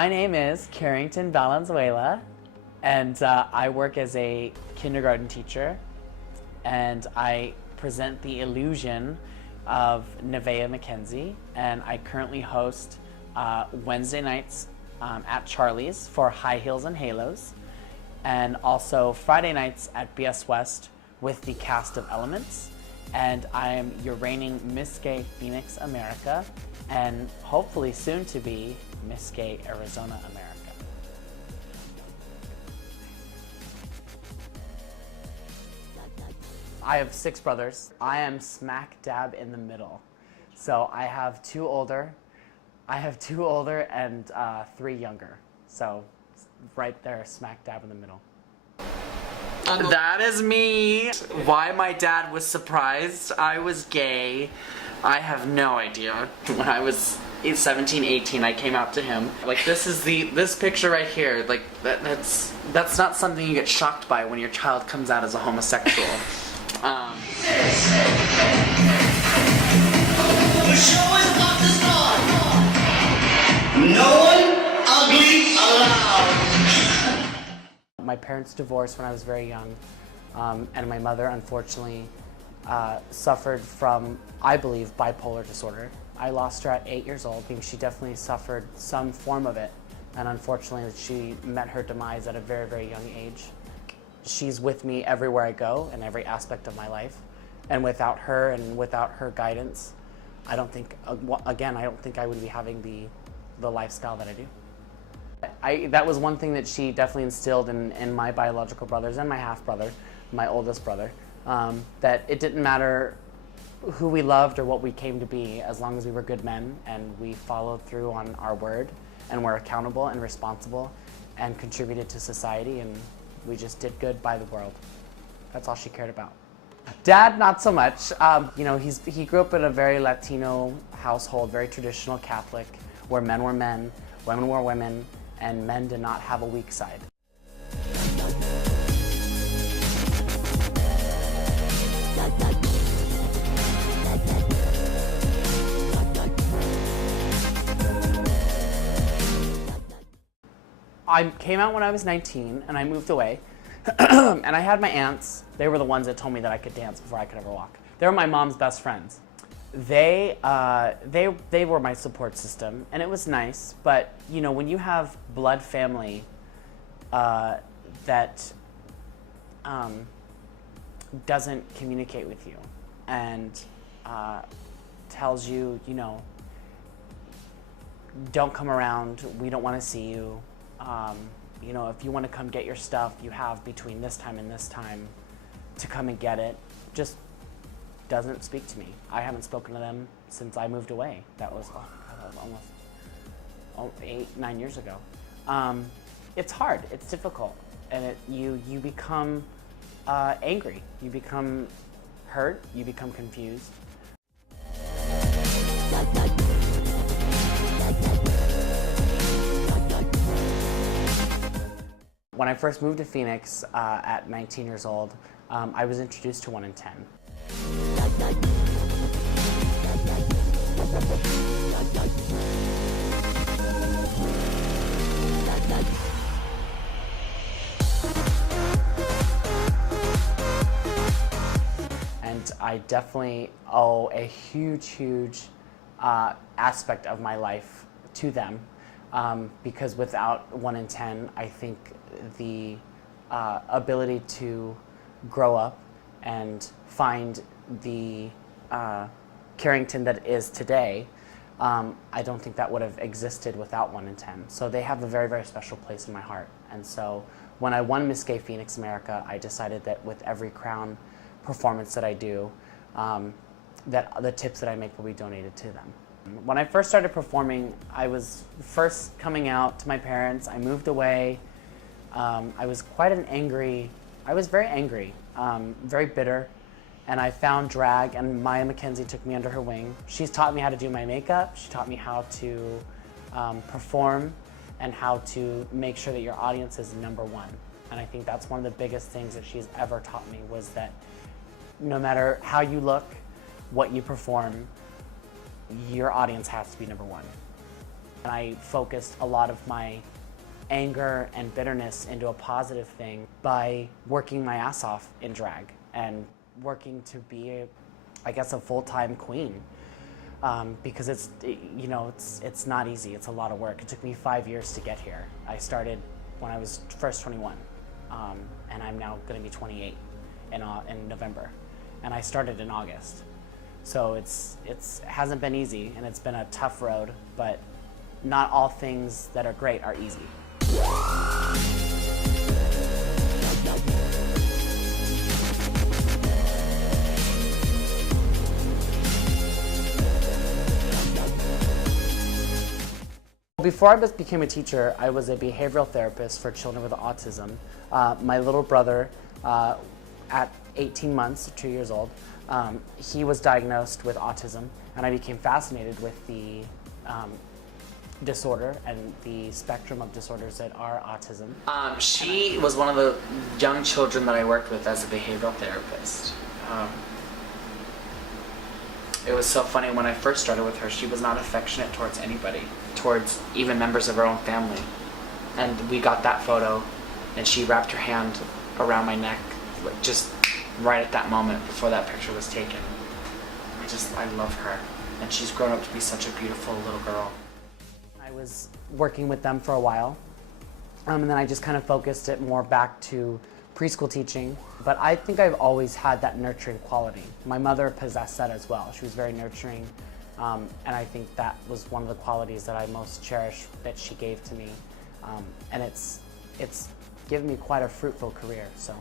My name is Carrington Valenzuela, and I work as a kindergarten teacher, and I present the illusion of Nevaeh Mackenzie, and I currently host Wednesday nights at Charlie's for High Heels and Halos, and also Friday nights at BS West with the cast of Elements. And I am your reigning Miss Gay Phoenix America, and hopefully soon to be Miss Gay Arizona America. I have 6 brothers. I am smack dab in the middle. So I have 2 older. and 3 younger. So right there, smack dab in the middle. That is me. Why my dad was surprised I was gay, I have no idea. When I was 17, 18, I came out to him. Like, this picture right here, like that's not something you get shocked by when your child comes out as a homosexual. The show is about to start. No one ugly allowed. My parents divorced when I was very young, and my mother, unfortunately, suffered from, I believe, bipolar disorder. I lost her at 8 years old. I think she definitely suffered some form of it, and unfortunately, she met her demise at a very, very young age. She's with me everywhere I go in every aspect of my life, and without her and without her guidance, I don't think I would be having the lifestyle that I do. That was one thing that she definitely instilled in my biological brothers and my half-brother, my oldest brother, that it didn't matter who we loved or what we came to be, as long as we were good men and we followed through on our word and were accountable and responsible and contributed to society, and we just did good by the world. That's all she cared about. Dad, not so much. He grew up in a very Latino household, very traditional Catholic, where men were men, women were women, and men did not have a weak side. I came out when I was 19, and I moved away. And I had my aunts. They were the ones that told me that I could dance before I could ever walk. They were my mom's best friends. They were my support system, and it was nice. But when you have blood family that doesn't communicate with you and tells you, don't come around, we don't want to see you. If you want to come get your stuff, you have between this time and this time to come and get it. Just doesn't speak to me. I haven't spoken to them since I moved away. That was almost 8-9 years ago. It's hard. It's difficult, and you become angry. You become hurt. You become confused. When I first moved to Phoenix at 19 years old, I was introduced to 1 in 10. And I definitely owe a huge aspect of my life to them, because without 1 in 10, I think the ability to grow up and find the Carrington that is today, I don't think that would have existed without 1 in 10. So they have a very, very special place in my heart. And so when I won Miss Gay Phoenix America, I decided that with every crown performance that I do, that the tips that I make will be donated to them. When I first started performing, I was first coming out to my parents. I moved away. I was very angry, very bitter, and I found drag, and Maya Mackenzie took me under her wing. She's taught me how to do my makeup. She taught me how to perform and how to make sure that your audience is number one. And I think that's one of the biggest things that she's ever taught me, was that no matter how you look, what you perform, your audience has to be number one. And I focused a lot of my anger and bitterness into a positive thing by working my ass off in drag and working to be, I guess, a full-time queen. Because it's not easy. It's a lot of work. It took me 5 years to get here. I started when I was first 21, and I'm now going to be 28 in November, and I started in August. So it hasn't been easy, and it's been a tough road. But not all things that are great are easy. Before I became a teacher, I was a behavioral therapist for children with autism. My little brother, at 18 months, 2 years old, he was diagnosed with autism, and I became fascinated with the disorder and the spectrum of disorders that are autism. She was one of the young children that I worked with as a behavioral therapist. It was so funny, when I first started with her, she was not affectionate towards anybody, towards even members of her own family. And we got that photo, and she wrapped her hand around my neck, just right at that moment before that picture was taken. I love her, and she's grown up to be such a beautiful little girl. I was working with them for a while, and then I just kind of focused it more back to preschool teaching. But I think I've always had that nurturing quality. My mother possessed that as well. She was very nurturing, and I think that was one of the qualities that I most cherish that she gave to me. And it's given me quite a fruitful career. So.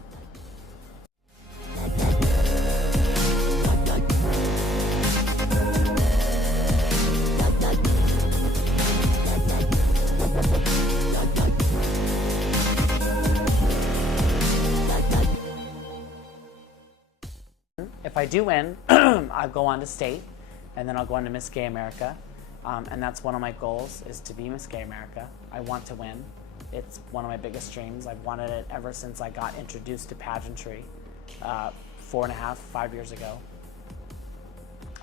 If I do win, I'll go on to state, and then I'll go on to Miss Gay America. And that's one of my goals, is to be Miss Gay America. I want to win. It's one of my biggest dreams. I've wanted it ever since I got introduced to pageantry 5 years ago.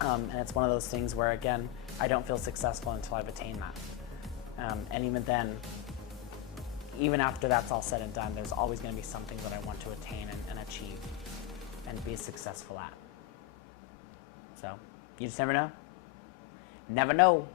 And it's one of those things where, again, I don't feel successful until I've attained that. And even then, even after that's all said and done, there's always going to be something that I want to attain and achieve and be successful at. So, you just never know. Never know.